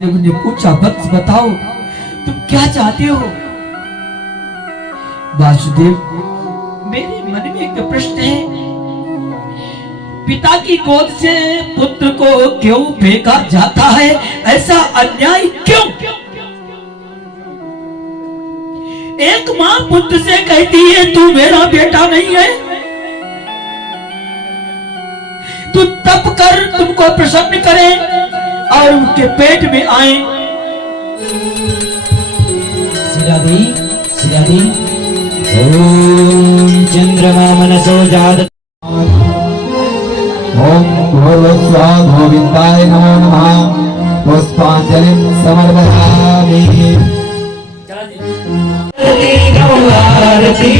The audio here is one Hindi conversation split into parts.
ने पूछा, वत्स बताओ तुम क्या चाहते हो? वासुदेव, मेरे मन में एक प्रश्न है। पिता की गोद से पुत्र को क्यों फेंका जाता है? ऐसा अन्याय क्यों? एक मां पुत्र से कहती है तू मेरा बेटा नहीं है, तू तप कर तुमको प्रसन्न करे और उनके पेट में आए। सिरादी सिरादी ओम चंद्रमा मनसो जात ओम भूर्भुवस्सुः गोविंदाय नमो नमः। पुष्पांजलिं समर्पयामि। आरती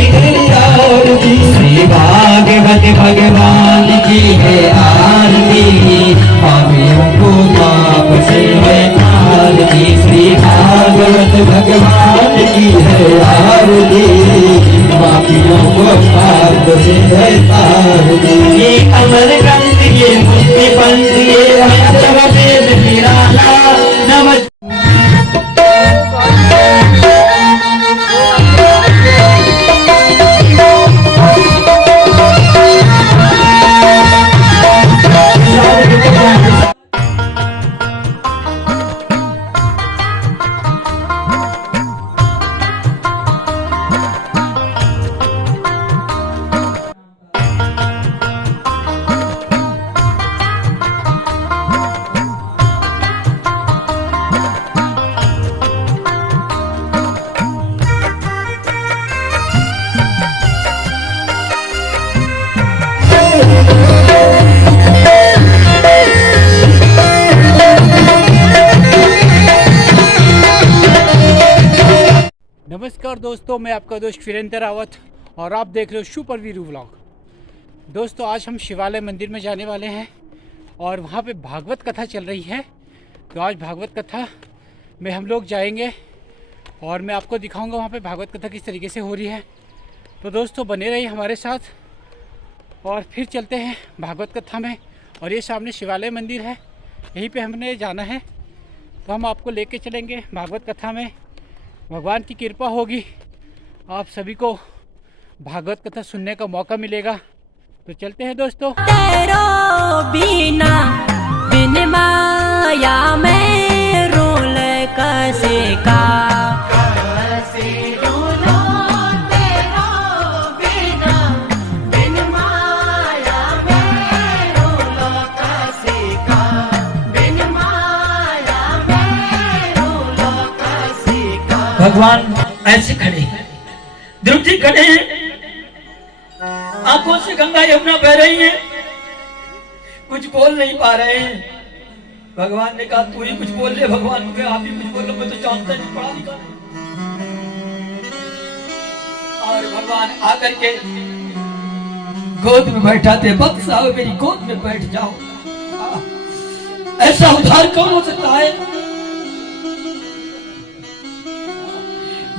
आरती श्री भागवत भगवान की है आरती। पापियों को पाप से है आरती। श्री भागवत भगवान की है आरती। पापियों को पाप से है आरती। ये अमर ग्रंथ ये मुक्ति पंथ ये वेद निराला नमः। नमस्कार दोस्तों, मैं आपका दोस्त वीरेंद्र रावत और आप देख रहे हो सुपर वीरू व्लॉग। दोस्तों, आज हम शिवालय मंदिर में जाने वाले हैं और वहाँ पे भागवत कथा चल रही है। तो आज भागवत कथा में हम लोग जाएंगे और मैं आपको दिखाऊंगा वहाँ पे भागवत कथा किस तरीके से हो रही है। तो दोस्तों, बने रहिए हमारे साथ और फिर चलते हैं भागवत कथा में। और ये सामने शिवालय मंदिर है, यहीं पे हमने जाना है। तो हम आपको लेके चलेंगे भागवत कथा में। भगवान की कृपा होगी, आप सभी को भागवत कथा सुनने का मौका मिलेगा। तो चलते हैं दोस्तों। तेरो बिना बिन माया में रोल कैसे का भगवान ऐसे खड़े हैं, ध्रुव जी खड़े हैं, आंखों से गंगा यमुना बह रही है, कुछ बोल नहीं पा रहे हैं। भगवान ने कहा तू ही कुछ बोल ले। भगवान को आप ही कुछ बोलो, मैं तो जानता नहीं, पढ़ा लिखा नहीं। और भगवान आकर के गोद में बैठा थे, वत्स आओ मेरी गोद में बैठ जाओ। ऐसा उद्धार कौन हो सकता है?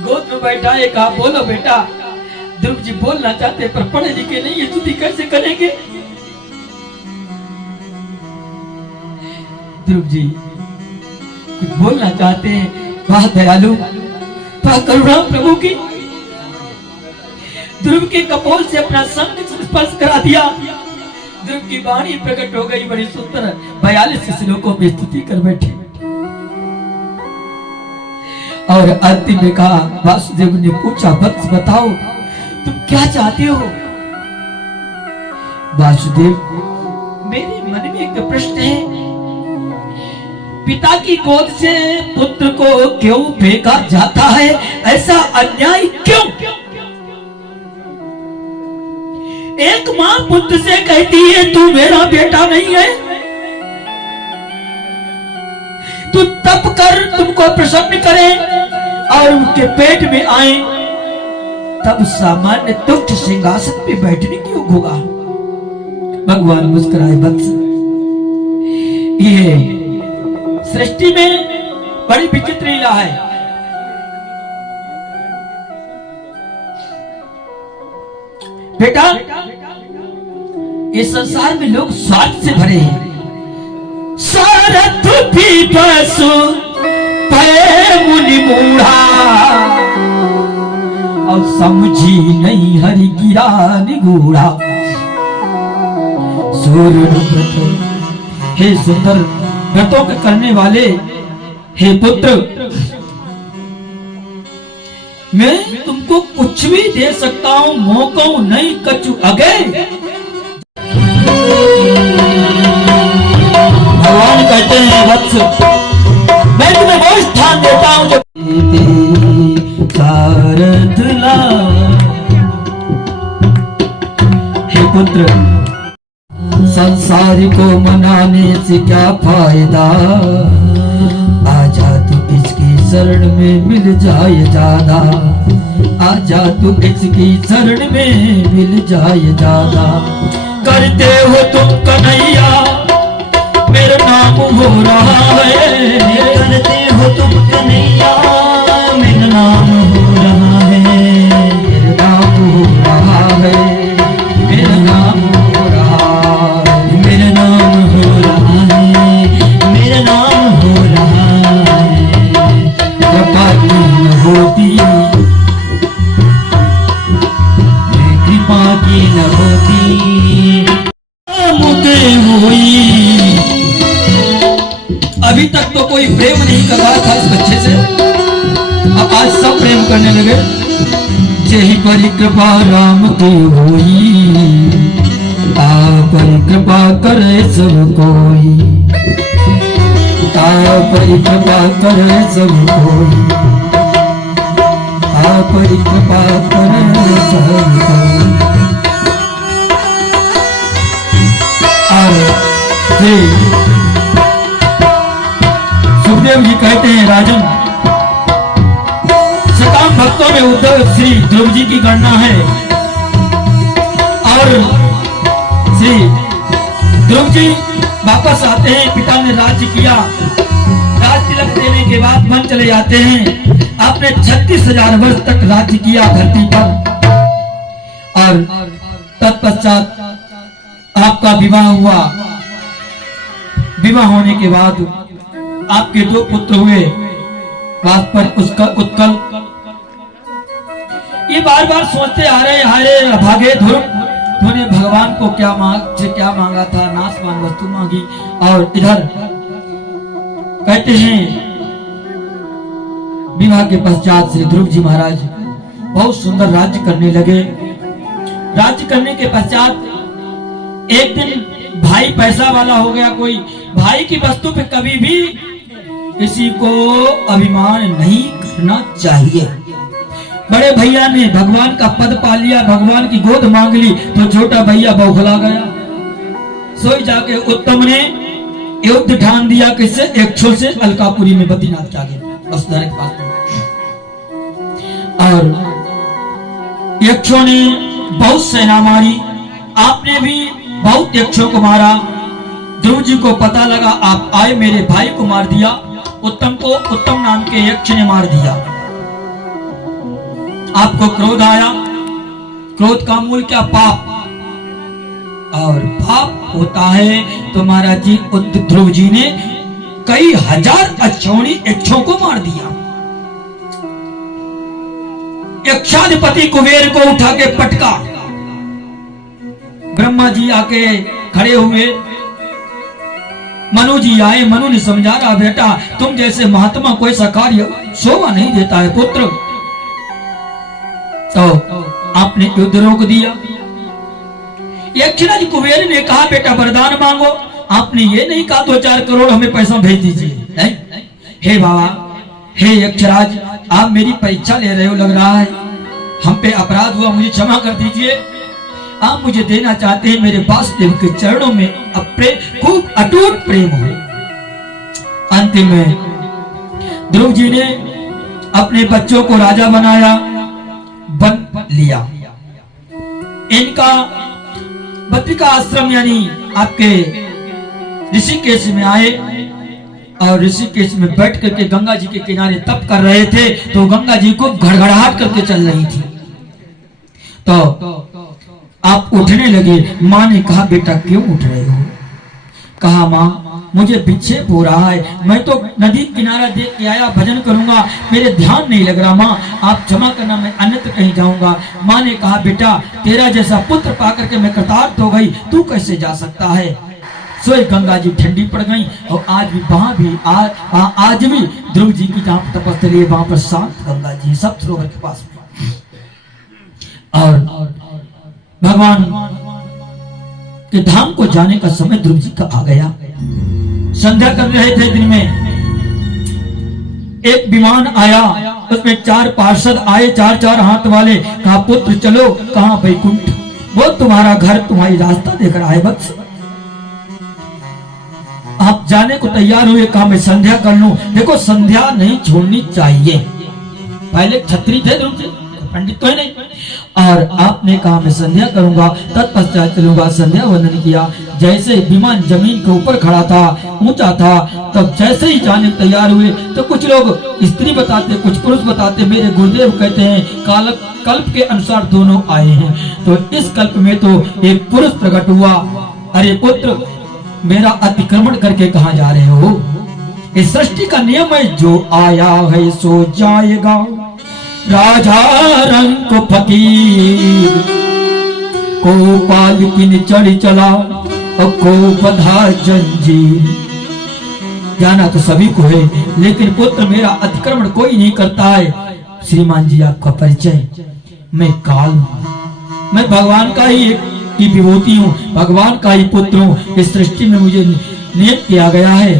गोद में बैठा है, कहा बोलो बेटा। ध्रुव जी बोलना चाहते पर पढ़े लिखे नहीं है, स्तुति कैसे करेंगे? ध्रुव जी कुछ बोलना चाहते हैं। वाह दयालु, वाह करुणा प्रभु की। ध्रुव के कपोल से अपना संग स्पर्श करा दिया। ध्रुव की वाणी प्रकट हो गई, बड़ी सुंदर 42 श्लोकों में स्तुति कर बैठे। और अंतिम में कहा, वासुदेव ने पूछा, वत्स बताओ तुम क्या चाहते हो? वासुदेव, मेरे मन में एक प्रश्न है। पिता की गोद से पुत्र को क्यों फेंका जाता है? ऐसा अन्याय क्यों? एक मां पुत्र से कहती है तू मेरा बेटा नहीं है, तू तप कर तुमको प्रसन्न करे और उनके पेट में आए, तब सामान्य तुष्ट सिंहासन पे बैठने की योग होगा। भगवान मुस्कुराए, वत्स ये सृष्टि में बड़ी विचित्र लीला है। बेटा, इस संसार में लोग स्वार्थ से भरे हैं। सारथ भी पशु निमूढ़ा और समझी नहीं हरि गिरा निगूढ़ा। सूर्य व्रत हे सुंदर व्रतों के करने वाले हे पुत्र, मैं तुमको कुछ भी दे सकता हूं, मौका नहीं कछु अगे। भगवान कहते हैं वत्स, मैं तुम्हें वो स्थान देता हूं जो सारथला। हे पुत्र, संसार को मनाने से क्या फायदा, आजा तू इसकी शरण में मिल जाए ज्यादा, आजा तू इसकी शरण में मिल जाए ज्यादा। करते हो तुम कन्हैया मेरा नाम हो रहा है, करते हो तुम कन्हैया मेरा नाम हो रहा है, मेरा नाम हो रहा है, मेरा नाम हो रहा है, मेरा नाम हो रहा है, मेरा नाम हो रहा है। कृपा की न होती, कृपा की न होती मुझे हुई। अभी तक तो कोई प्रेम नहीं कर रहा था इस बच्चे से, अब आज सब प्रेम करने लगे। यही परिकृपा राम की हुई, परिकृपा करे सब कोई, परिकृपा करे सब कोई, परिकृपा करे सब कोई। सुखदेव जी कहते हैं राजन, सकाम भक्तों में उद्धव श्री ध्रुव जी की गणना है और श्री ध्रुव जी वापस आते हैं। पिता ने राज्य किया, राज तिलक देने के बाद वन चले जाते हैं। आपने 36,000 वर्ष तक राज्य किया धरती पर और तत्पश्चात आपका विवाह हुआ। विवाह होने के बाद आपके 2 पुत्र हुए, पर उसका उत्कल। ये बार बार सोचते आ रहे, हारे भागे ध्रुव, तूने भगवान को क्या मांगा था, नाशवान वस्तु मांगी। और इधर कहते हैं विवाह के पश्चात श्री ध्रुव जी महाराज बहुत सुंदर राज्य करने लगे। राज्य करने के पश्चात एक दिन भाई पैसा वाला हो गया। कोई भाई की वस्तु पे कभी भी किसी को अभिमान नहीं करना चाहिए। बड़े भैया ने भगवान का पद पा लिया, भगवान की गोद मांग ली, तो छोटा भैया बौखला गया। सोई जाके उत्तम ने युद्ध ठान दिया, किससे? यक्षों से, अलकापुरी में बद्रीनाथ के आगे वसुधारा के पास। और यक्षों ने बहुत सेना मारी, आपने भी बहुत यक्षों को मारा। ध्रुव जी को पता लगा, आप आए, मेरे भाई को मार दिया। उत्तम को उत्तम नाम के यक्ष ने मार दिया। आपको क्रोध आया, क्रोध का मूल क्या? पाप। और पाप होता है तो महाराज जी ध्रुव जी ने कई हजार अक्षौणी यक्षों को मार दिया। यक्षाधिपति कुबेर को उठा के पटका। ब्रह्मा जी आके खड़े हुए, मनु जी आए। मनु ने समझा रहा, बेटा तुम जैसे महात्मा को ऐसा कार्य शोभा नहीं देता है पुत्र। तो आपने युद्ध रोक दिया। यक्षराज कुबेर ने कहा, बेटा वरदान मांगो। आपने ये नहीं कहा 2-4 करोड़ हमें पैसा भेज दीजिए। नहीं, हे बाबा, हे यक्षराज, आप मेरी परीक्षा ले रहे हो लग रहा है। हम पे अपराध हुआ, मुझे क्षमा कर दीजिए। आप मुझे देना चाहते हैं, मेरे वासुदेव के चरणों में खूब अटूट प्रेम हो। अंतिम में ध्रुव जी ने अपने बच्चों को राजा बनाया, बन लिया। इनका बद्रिका आश्रम यानी आपके ऋषिकेश में आए और ऋषिकेश में बैठ करके गंगा जी के किनारे तप कर रहे थे। तो गंगा जी को घड़घड़ाहट करके चल रही थी। तो आप उठने लगे। माँ ने कहा, बेटा क्यों उठ रहे हो? कहा, माँ मुझे विक्षेप हो रहा है। मैं तो नदी किनारा देख के आया, भजन करूंगा, मेरे ध्यान नहीं लग रहा। माँ आप क्षमा करना, मैं अन्यत्र कहीं जाऊंगा। माँ ने कहा बेटा तेरा जैसा पुत्र पाकर के मैं कृतार्थ हो गई, तू कैसे जा सकता है। सोई गंगा जी ठंडी पड़ गई और आज भी वहां भी आज भी ध्रुव जी की जहाँ पर तपस्थली है वहां पर शांत गंगा जी सब सरोवर के पास और भगवान के धाम को जाने का समय ध्रुव जी का आ गया। संध्या कर रहे थे दिन में, एक विमान आया, उसमें 4 पार्षद आए, 4 हाथ वाले। कहा पुत्र चलो, कहाँ वैकुंठ, वो तुम्हारा घर तुम्हारी रास्ता देख रहा है वत्स। आप जाने को तैयार हुए, कहा मैं संध्या कर लूं। देखो संध्या नहीं छोड़नी चाहिए। पहले क्षत्रिय थे ध्रुव जी, पंडित तो है नहीं। और आपने कहा मैं संध्या करूंगा, तत्पश्चात चलूंगा। संध्या वंदन किया। जैसे विमान जमीन के ऊपर खड़ा था, ऊंचा था, तब जैसे ही जाने तैयार हुए तो कुछ लोग स्त्री बताते, कुछ पुरुष बताते। मेरे गुरुदेव कहते हैं कल्प के अनुसार दोनों आए हैं। तो इस कल्प में तो एक पुरुष प्रकट हुआ। अरे पुत्र मेरा अतिक्रमण करके कहाँ जा रहे हो। इस सृष्टि का नियम है, जो आया है सो जाएगा। राजा रंग फकीर को पालकिन चढ़ चला और को बधा जंजीर। जाना तो सभी को है, लेकिन पुत्र मेरा अतिक्रमण कोई नहीं करता है। श्रीमान जी आपका परिचय, मैं काल हूं, मैं भगवान का ही एक की विभूति हूँ, भगवान का ही पुत्र हूँ। इस सृष्टि में मुझे नियत किया गया है।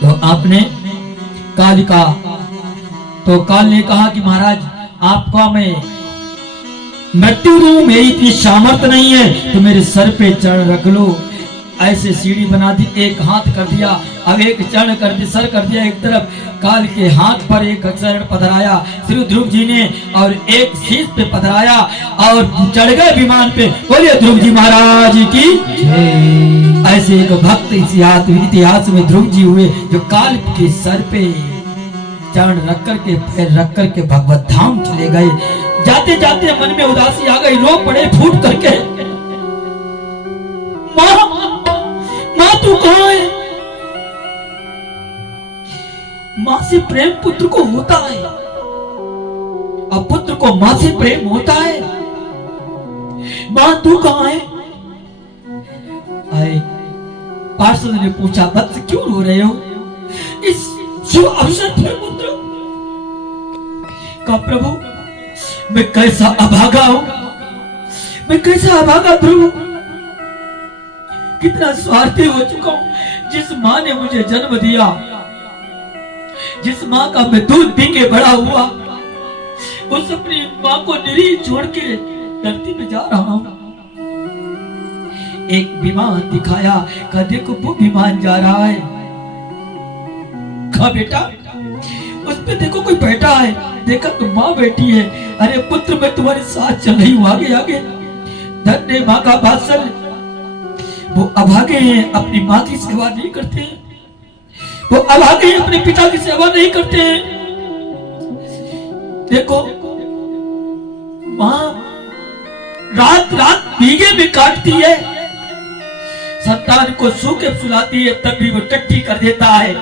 तो आपने काल का, तो काल ने कहा कि महाराज आपका मैं मृत्यु दूं, मेरी इतनी सामर्थ्य नहीं है, तो मेरे सर पे चरण रख लो। ऐसे सीढ़ी बना दी, एक हाथ कर दिया, अब एक चरण कर दिया, सर कर दिया एक तरफ। काल के हाथ पर एक चरण पधराया श्री ध्रुव जी ने और एक शीश पे पधराया और चढ़ गए विमान पे। बोलिए ध्रुव जी महाराज की। ऐसे एक भक्त इतिहास में ध्रुव जी हुए, जो काल के सर पे चरण रख करके, पैर रख करके भगवत धाम चले गए। जाते जाते मन में उदासी आ गई, रो पड़े फूट करके। माँ तू कहाँ है। माँ से प्रेम पुत्र को होता है, अब पुत्र को माँ से प्रेम होता है। माँ तू कहाँ है। आए पार्षद ने पूछा वत्स क्यों रो रहे हो इस शुभ अवसर पर पुत्र। कहा प्रभु मैं कैसा अभागा हूं, मैं कैसा अभागा ध्रुव, कितना स्वार्थी हो चुका हूं। जिस माँ ने मुझे जन्म दिया, जिस माँ का मैं दूध पी के बड़ा हुआ, उस अपनी माँ को निरीह छोड़ के धरती में जा रहा हूं। एक विमान दिखाया, कहा देखो वो विमान जा रहा है। कहा बेटा उस पे देखो कोई बैठा है। देखा तो माँ बैठी है। अरे पुत्र मैं तुम्हारे साथ चल रही हूँ, आगे आगे। धन्य माँ का भाषण। वो अभागे हैं, अपनी माँ की सेवा नहीं करते हैं। वो अभागे हैं, अपने पिता की सेवा नहीं करते हैं। देखो माँ रात रात भीगे में काटती है, संतान को सूखे सुलाती है, तब भी वो टट्टी कर देता है।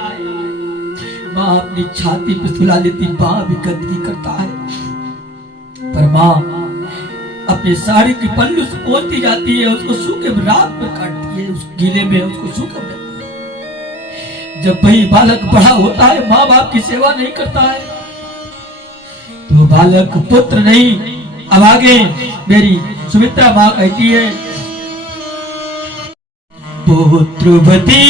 माँ अपनी छाती पे सुला लेती, माँ भी गंदगी करता है। पर माँ अपने साड़ी की पल्लू से पोंछती जाती है, उसको सूखे में रात में काटती है, उस गीले में उसको सूखे में। जब वही बालक बड़ा होता है, माँ बाप की सेवा नहीं करता है, तो बालक पुत्र नहीं। अब आगे मेरी सुमित्रा माँ कहती है, पुत्रवती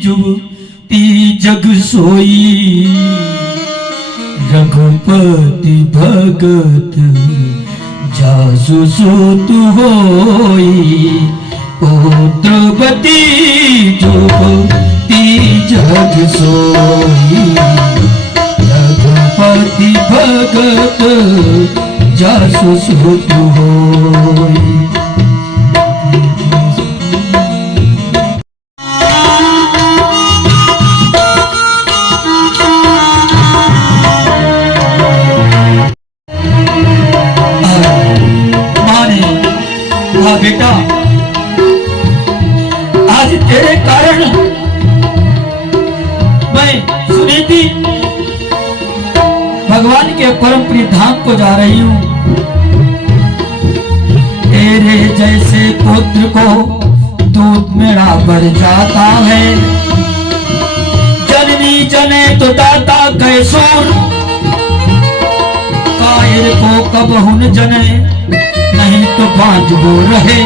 जुवती जग सोई, रघुपति भगत जासु सुत होई। पुत्रवती जुवती जग सोई, रघुपति भगत जासु सुत होई। बेटा आज तेरे कारण सुनी थी, भगवान के परम प्रिय धाम को जा रही हूँ। तेरे जैसे पुत्र को दूध मेरा बढ़ जाता है, जननी जने तो दाता कैसूर, कायर को कब हुन जने नहीं तो बाज वो रहे,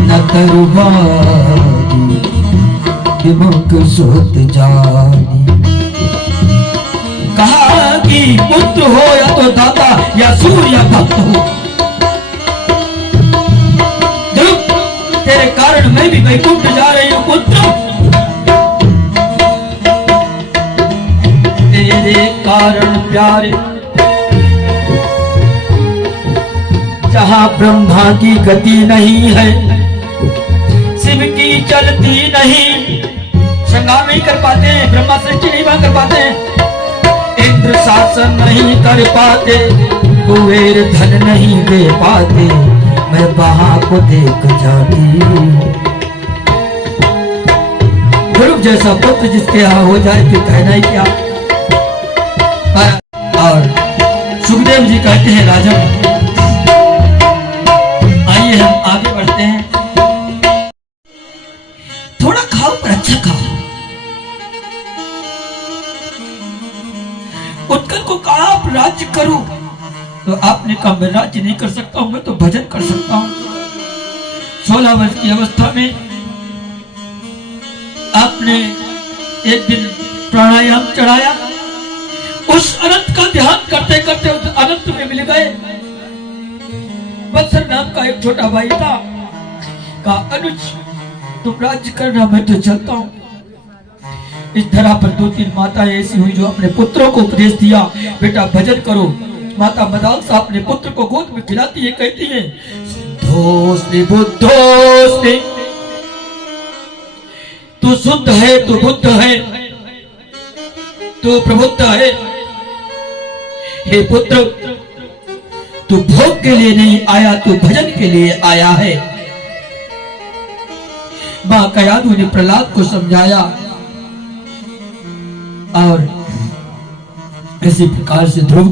न तरुबारी दिमक सोत जानी। कहा कि पुत्र हो या तो दाता या सूर या भक्त हो, ध्रुव तेरे कारण मैं भी वैकुंठ जा रही हूँ पुत्र, तेरे कारण प्यारे जहाँ ब्रह्मा की गति नहीं है, शिव की चलती नहीं, श्रृंगार नहीं कर पाते, ब्रह्मा सृष्टि नहीं कर पाते, इंद्र शासन नहीं कर पाते, कुबेर धन नहीं दे पाते, मैं वहां को देख जाती। ध्रुव जैसा पुत्र जिसके यहाँ हो जाए फिर कहना ही क्या। और सुखदेव जी कहते हैं राजन, आइए हम आगे बढ़ते हैं, थोड़ा खाओ पर अच्छा खाओ, उत्कल को कहा आप राज्य करो, तो आपने कहा मैं राज्य नहीं कर सकता हूं, मैं तो भजन कर सकता हूं। 16 वर्ष की अवस्था में आपने एक दिन प्राणायाम चढ़ाया, उस अनंत का ध्यान करते करते उस अनंत में मिल गए। वत्सर नाम का एक छोटा भाई था, का अनुज तुम राज्य करना, मैं तो चलता हूं। इस तरह पर 2-3 माताएं ऐसी हुई जो अपने पुत्रों को उपदेश दिया, बेटा भजन करो। माता मदालसा अपने पुत्र को गोद में खिलाती है, कहती है सिद्धोस्मि बुद्धोस्मि, तू शुद्ध है, तू बुद्ध है, तू प्रबुद्ध है। हे पुत्र, तू भोग के लिए नहीं आया, तू भजन के लिए आया है। मां कयाधु ने प्रहलाद को समझाया और इसी प्रकार से ध्रुव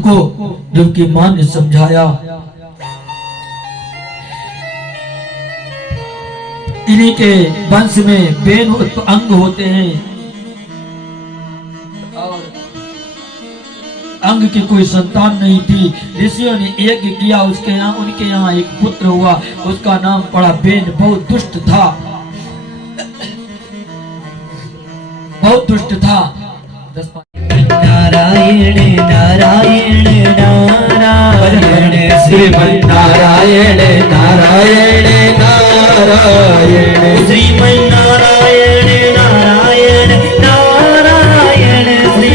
की मां ने समझाया। इन्हीं के वंश में बेन अंग होते हैं और अंग की कोई संतान नहीं थी। ऋषियों ने यज्ञ किया, उसके यहाँ उनके यहाँ एक पुत्र हुआ, उसका नाम पड़ा बेन। बहुत दुष्ट था, बहुत दुष्ट था। नारायण नारायण नारायण श्रीमन्नारायण नारायण नारायण श्रीमन्नारायण नारायण नारायण श्री।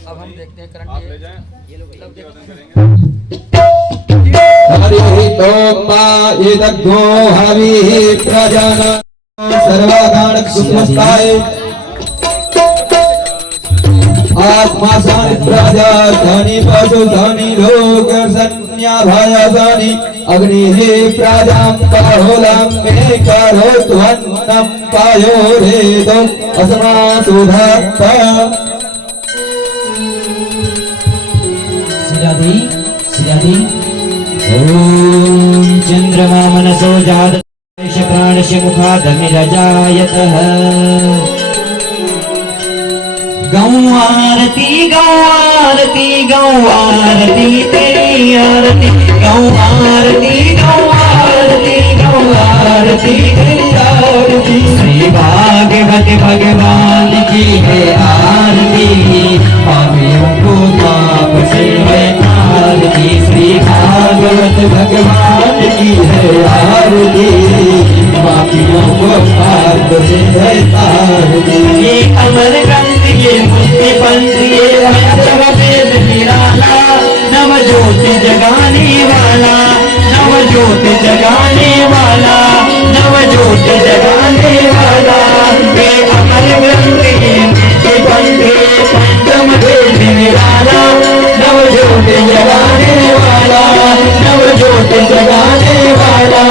अब हम देखते हैं करंट हरि ओम एतद्गो हविः प्रजन सर्वगण सुमस्ताय आत्मा सानि प्रजा धनी पशु धनी लोक सन्याभय धनी अग्नि हे प्रजां कहोलं मे करोतु अन्नं पायोरेदं अस्मा सुधत्त। सिराधि ओम चंद्रमा मनसो जात प्राणस्य मुखादमिरजायतः। गौ आरती गौ आरती तेरी आरती, गौ आरती तेरी आरती। श्री भागवत भगवान की है आरती, पापियों को पाप से है आरती। श्री भागवत भगवान की है आरती, पापियों को पाप से है आरती। ये अमर ग्रंथ, ये मुक्ति पंथ, ये पंचम वेद निराला, नव ज्योति जगाने वाला, नव ज्योति जगाने वाला, नव ज्योति जगाने वाला। ये अमर ग्रंथ, ये मुक्ति पंथ, ये पंचम वेद निराला, नव ज्योति जगाने वाला, नव ज्योति जगाने वाला।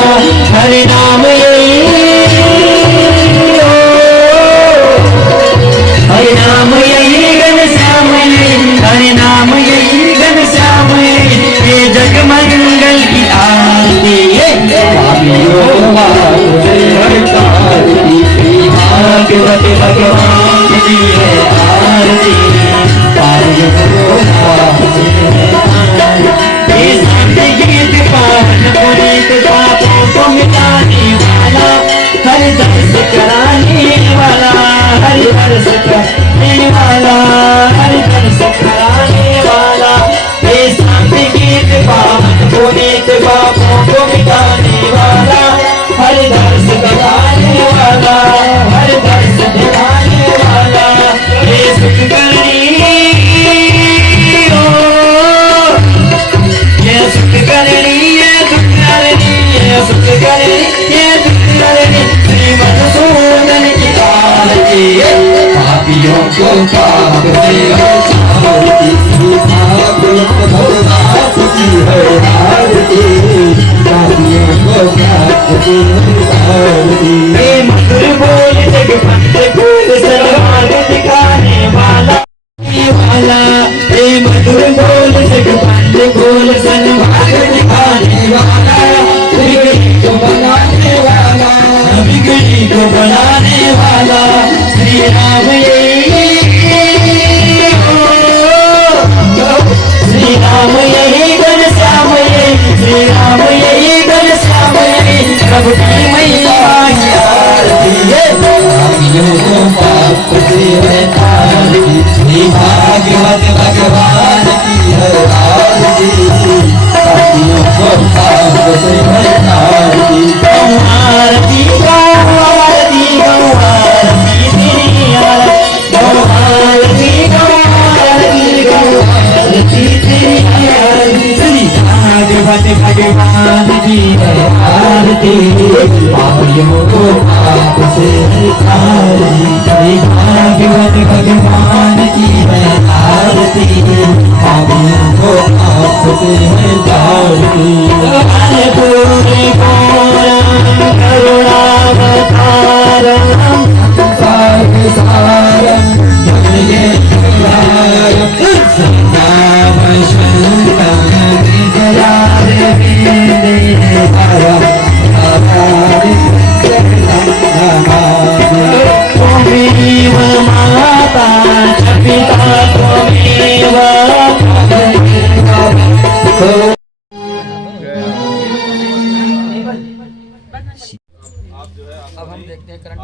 हरि भगवान की है आरती, पापियों को ताप से है आरती। इस गीत पावन पुनीत पापों को मिटाने वाला, हर दर्श कराने वाला, हर दर्श कराने वाला, हर दर्श कराने वाला। ये शांति गीत पावन पुनीत पापों को मिटाने वाला, हर दर्श कराने वाला, हर दर्श दिखाने वाला। ये सुख करनी हो, ये सुख करनी, ये दुख करनी, ये सुख करनी, ये दुख करनी। श्री मधुसूदन की आरती, पापियों को पाप से आरती, पापियों को भगवान की है आरती, पापियों को पाप से आरती। ये मधुर बोल जग पंथ फूल सलमान दिखाने वाला, वाला। ये मधुर बोल जग पंथ फूल सलमान दिखाने वाला, बिगड़ी को बनाने वाला, बिगड़ी को बनाने वाला। श्री राम यही हो, श्री राम यही घन श्याम यही, श्री राम यही घन श्याम यही। प्रभु की महिमा की आरती, पापियों को पाप से है आरती, श्री भागवत भगवान की है आरती, पापियों को पाप से है आरती। गौ आरती, गौ आरती, गौ आरती तेरी आरती, गौ आरती, गौ आरती, गौ आरती तेरी आरती। श्री भागवत भगवान की है आरती, पापियों को पाप से है आरती, श्री भागवत भगवान की है आरती, पापियों को पाप से है आरती। पूरे करुणावतारम सारं जगदेकरारं, नाम शंकर त्वमेव माता च पिता त्वमेव। अब हम देखते हैं करंट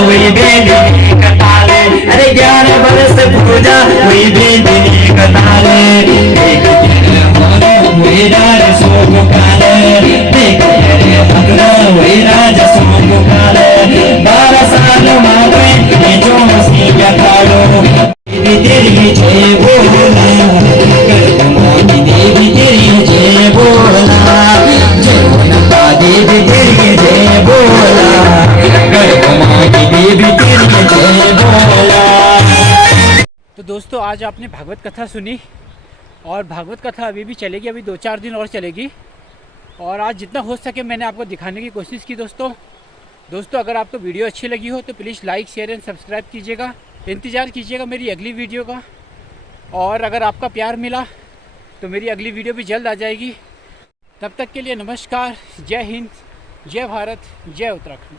वही बेदनी कताले, अरे 11 बरस पूजा वही बेदनी कताले। देख वही राज सोम काले, देख भगना वही राज सोम काले। 12 साल मांगे ये जो मसीहा कालो, देवी तेरी जय बोला, देवी तेरी जय बोला, जय बोला देवी तेरी जय बोला, तो दोस्तों आज आपने भागवत कथा सुनी और भागवत कथा अभी भी चलेगी, अभी 2-4 दिन और चलेगी। और आज जितना हो सके मैंने आपको दिखाने की कोशिश की दोस्तों अगर आपको वीडियो अच्छी लगी हो तो please like share and subscribe कीजिएगा, इंतज़ार कीजिएगा मेरी अगली वीडियो का। और अगर आपका प्यार मिला तो मेरी अगली वीडियो भी जल्द आ जाएगी। तब तक के लिए नमस्कार, जय हिंद, जय भारत, जय उत्तराखंड।